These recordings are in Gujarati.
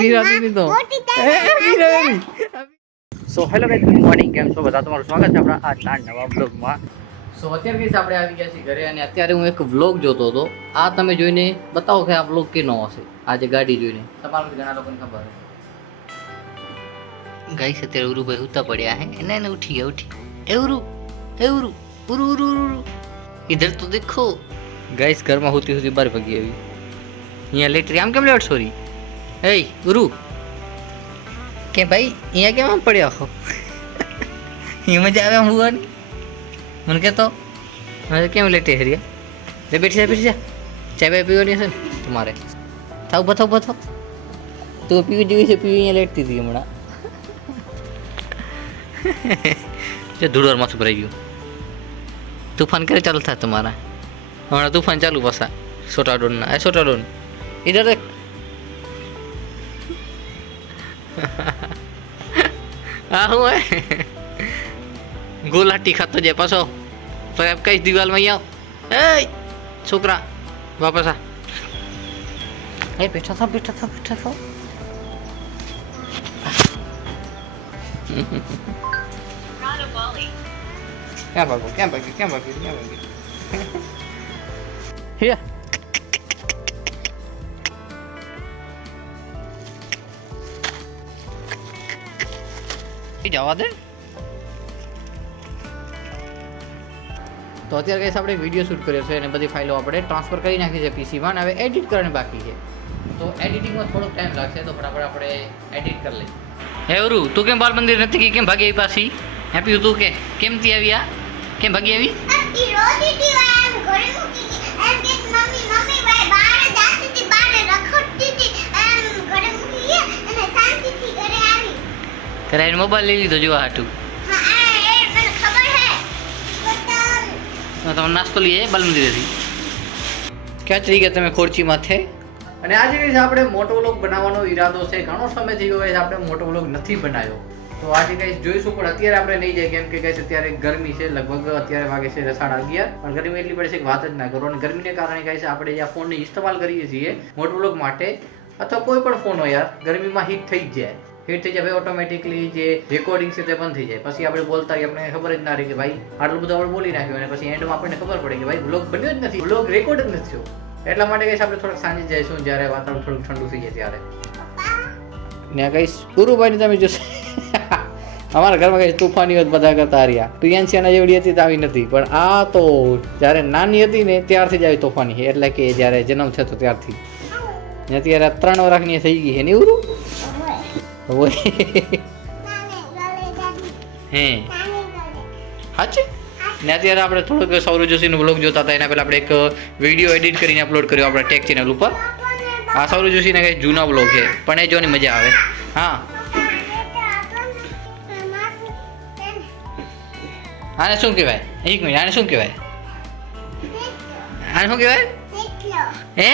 બીરાતી તો so hello guys, good morning. કેમ છો બધા? તમારું સ્વાગત છે આપણા આજના નવા બ્લોગમાં. સો અત્યારે કહીશ આપણે આવી ગયા છીએ ઘરે, અને અત્યારે હું એક વ્લોગ જોતો હતો. આ તમે જોઈને બતાવો કે આ વ્લોગ કેનો હશે. આ જે ગાડી જોઈને તમારું ઘણા લોકોને ખબર છે. ગાઈસ અત્યારે ઉરુભાઈ ઉતા પડ્યા હે. એને ઉઠી એવરું ઉરુ ઇધર તો દેખો. ગાઈસ ઘરમાં હોતી બાર ભાગી આવી. અહીંયા લેટ રહી. આમ કેમ લેટ સોરી? એ ઉરુ કે ભાઈ અહીંયા કેમ આમ પડ્યા હો? એ મજા આવે આમ હોવાની? મને કહેતો હવે કેમ લેટે હરિયા? લે બેઠી જા. ચાય બાય પીવાની હશે ને તમારે? થાવ બથો તું પીવી જેવી છે, પીવી અહીંયા લેટતી હતી હમણાં. જે ધૂળવાર માથું ભરાઈ ગયું. તૂફાન ક્યારે ચાલુ થાય તમારા? હમણાં તૂફાન ચાલુ પાછા સોટાડોન ઇધર દેખ. હા હું ગોલાટી ખાતો જાય પાછો. કઈ દિવાલમાં આવ. એ છોકરા વાપસ આ. એ બેઠા થાવ. ક્યાં ભાગો? હિયા જવા દે. તો અત્યારે કઈ આપણે વિડીયો શૂટ કર્યો છે અને બધી ફાઇલો આપણે ટ્રાન્સફર કરી નાખી છે પીસીમાં, અને હવે એડિટ કરવાની બાકી છે. તો એડિટિંગમાં થોડોક ટાઈમ લાગશે, તો ફટાફટ આપણે એડિટ કરી લઈએ. હે ઉરુ, તું કેમ બાલ મંદિર નથી ગઈ? કેમ ભાગી આવી પાછી? હેપી તું કે કેમથી આવી? આ કેમ ભાગી આવી? કરાઈને મોબાઈલ લઈ લીધો જોવા હાટું. તમે નાસ્તો લઈએ બાલમંદિરેથી. ક્યાં ચડી ગયા તમે ખોરચી માથે? અને આજે કઈ આપણે મોટો વ્લોગ બનાવવાનો ઈરાદો છે. ઘણો સમય થઈ ગયો છે આપણે મોટો વ્લોગ નથી બનાવ્યો. તો આજે કઈ જોઈશું, પણ અત્યારે આપણે નહીં જાય કેમ કે કઈ અત્યારે ગરમી છે. લગભગ અત્યારે વાગે છે 11:30, પણ ગરમી એટલી પડે છે કે વાત જ ના કરો. અને ગરમીને કારણે કઈ છે આપણે જ્યાં ફોનને ઇસ્તેમાલ કરીએ છીએ મોટો વ્લોગ માટે, અથવા કોઈ પણ ફોન હોય યાર, ગરમીમાં હીટ થઈ જ જાય. ભાઈ ઓટોમેટિકલી જે રેકોર્ડિંગ છે તે બંધ થઈ જાય. પછી આપણે બોલતા આપણને ખબર જ ના રહી કે ભાઈ આટલું બધું આપણે બોલી નાખ્યું, અને પછી એન્ડમાં આપણને ખબર પડે કે ભાઈ વ્લોગ બન્યો જ નથી, વ્લોગ રેકોર્ડ જ નથી થયો. એટલા માટે કહીશ આપણે થોડુંક સાંજે જઈશું જ્યારે વાતાવરણ થોડુંક ઠંડુ થઈ જાય ત્યારે. ને કહીશ ગુરુભાઈને તમે જોશો અમારા ઘરમાં કઈ તૂફાની હોત બધા કરતા હાર્યા. પ્રિયાંશિયાના જેવડી હતી તો આવી નથી, પણ આ તો જ્યારે નાની હતી ને ત્યારથી જ આવી તોફાની છે. એટલે કે જ્યારે જન્મ થયો ત્યારથી. ને અત્યારે 3 વર્ષની થઈ ગઈ છે ને એવું હે હાચે. ને અત્યારે આપણે થોડુંક સૌરવ જોશીનો બ્લોગ જોતા હતા. એના પહેલાં આપણે એક વિડીયો એડિટ કરીને અપલોડ કર્યો આપણા ટેક ચેનલ ઉપર. આ સૌરવ જોશીના કંઈ જૂના બ્લોગ છે, પણ એ જોવાની મજા આવે. હા આને શું કહેવાય? એક મિનિટ, આને શું કહેવાય? હે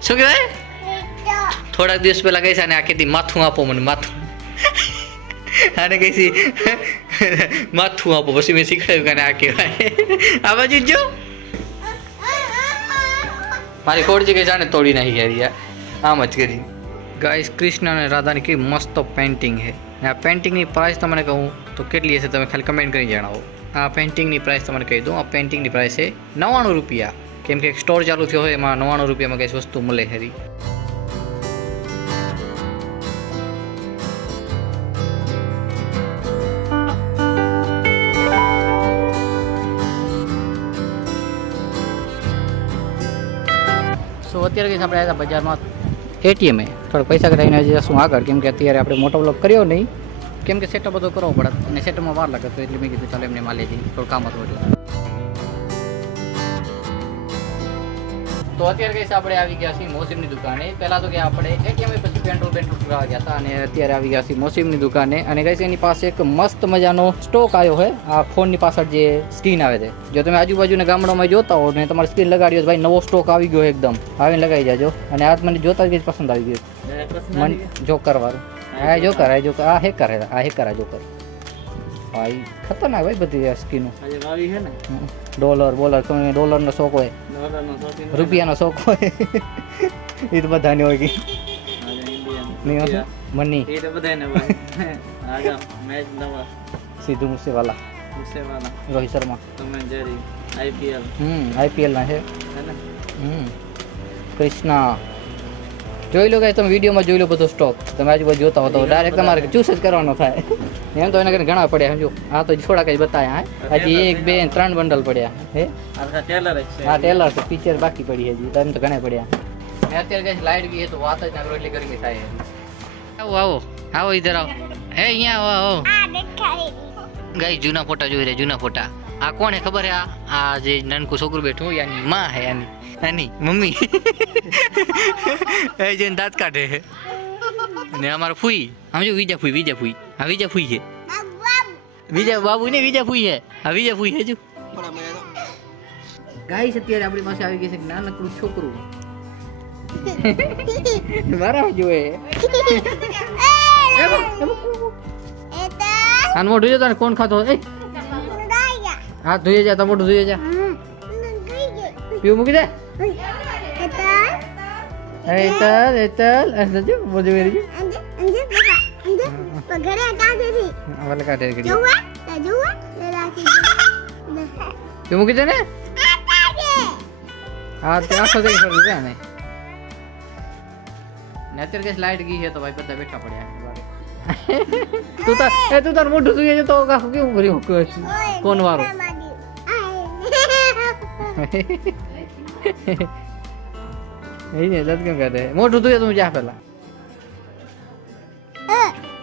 શું કહેવાય? થોડાક દિવસ પહેલા કહીશ આને આખેથી માથું આપો મને, માથું. આને કહીશ માથું આપો. પછી મેં શીખવાડ્યું કે આ કહેવાય. આ બાજુ જો મારી ખોડજી કઈ જાણે તોડી નાખી ગયા આમ જ કરી. ગાઈસ કૃષ્ણ અને રાધાની કેવી મસ્ત પેઇન્ટિંગ છે. આ પેઇન્ટિંગની પ્રાઇસ તમને કહું તો કેટલી હશે તમે ખાલી કમેન્ટ કરી જણાવો. આ પેઇન્ટિંગની પ્રાઇસ તમને કહી દઉં. આ પેઇન્ટિંગની પ્રાઇસ છે 99 રૂપિયા. કેમ કે સ્ટોર ચાલુ થયો હોય એમાં 99 રૂપિયામાં કઈ વસ્તુ મળે ખરી. સો અત્યારે કઈ આપણે આવ્યા બજારમાં એટીએમે થોડા પૈસા કઢાવીને જઈશું આગળ, કેમ કે અત્યારે આપણે મોટો બ્લોગ કર્યો નહીં, કેમ કે સેટઅપ બધો કરવો પડે અને સેટઅપમાં વાર લાગે. તો એટલે મેં કીધું ચાલો એમને માલે જઈએ, થોડું કામ હતું એટલે. તો અત્યારે કહીશ આપણે આવી ગયા છીએ મોસીમની દુકાને. પહેલાં તો કે આપણે એટીએમ પછી પેટ્રોલ કરાવવા ગયા હતા, અને અત્યારે આવી ગયા છીએ મોસીમની દુકાને. અને કહીશ એની પાસે એક મસ્ત મજાનો સ્ટોક આવ્યો હોય. આ ફોનની પાછળ જે સ્ક્રીન આવે છે, જો તમે આજુબાજુના ગામડામાં જોતા હો ને તમારે સ્ક્રીન લગાડી ભાઈ નવો સ્ટોક આવી ગયો એકદમ, આવીને લગાવી જાજો. અને આ મને જોતા જ પસંદ આવી ગયું મને, જોકર વાળું. આ જોકર આ હેકર આ જોકર ભાઈ ખતરનાક ભાઈ બધી સ્કીનો. ડોલર બોલર તમે ડોલરનો શોખ હોય, રૂપિયાનો શોખ હોય એ તો બધાને હોય ગઈ आजा इंडियन નહીં હોય મની ये तो बताए ना भाई आजा मैच नवा સીધું મૂસેવાલા उससे वाला Rohit Sharma Tom and Jerry IPL IPL ના છે है ना કૃષ્ણા જોઈ લો ગાઈસ તમે વિડીયોમાં જોઈ લો બધો સ્ટોક તમે આજુબાજુ જોતા હો તો ડાયરેક્ટ તમારે ચૂસ જ કરવાનો થાય એમ તો એના કરીને ઘણા પડ્યા સમજો આ તો થોડા કઈ બતાયા હે હજી 1 2 3 બંડલ પડ્યા હે आजा टेलर है હા ટેલર છે પિક્ચર બાકી પડી હજી તમે તો ઘણા પડ્યા મેં અત્યારે ગાઈસ લાઈટ ગઈ તો વાત જ ના કરો એટલી ગરમી થાય આવો આવો આવો ઇધર આવો હે અહીંયા આવો આવો ગાઈસ જૂના ફોટા જોઈ રહ્યા જૂના ફોટા આ કોણ હે ખબર હે આ જે નાનકું છોકરું બેઠું હોય આની માં હે આની મમ્મી એ જેન દાંત કાઢે હે અને અમાર ફૂઈ આમ જો વિજા ફૂઈ આ વિજા ફૂઈ છે વિજા બાબુ ને વિજા ફૂઈ છે આ વિજા ફૂઈ છે જો ગાઈસ અત્યારે આપણી પાસે આવી ગઈ છે નાનકડું છોકરું મારા જોએ આન મોઢું જો તને કોણ ખાતો એ હાથ ધોઈ જા મોઢું ધોઈ જા પીવું મૂકી દે એતલ જો મોઢું મેરી જો વાલે કાઢે ગડી પીવું મૂકી દે ને હા તે આખો દે ફરી દે ને અત્યારે કે લાઈટ ગઈ છે તો ભાઈ બધા બેઠા પડ્યા તું તાર મોઢું ધોઈ જા તો કાકુ કેવું કર્યું કોણ વારો એ ને દત કેમ કરે મોઢું ધોઈ તું જા પેલા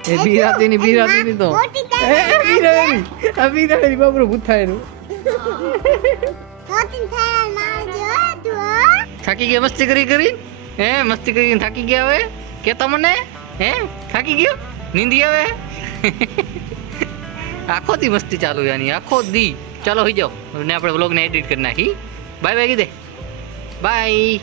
એ બીરાતી ની તો બીરાતી બાબરો ભૂથાયરું થાકી ગયા મસ્તી કરી હે મસ્તી કરીને થાકી ગયા હવે કે તમને હે થાકી ગયો નીંદી આવે આખો દી મસ્તી ચાલુ યાની આખો દી ચાલો હોઈ જાઓ ને આપણે વ્લોગને એડિટ કરી નાખી બાય બાય કીધે બાય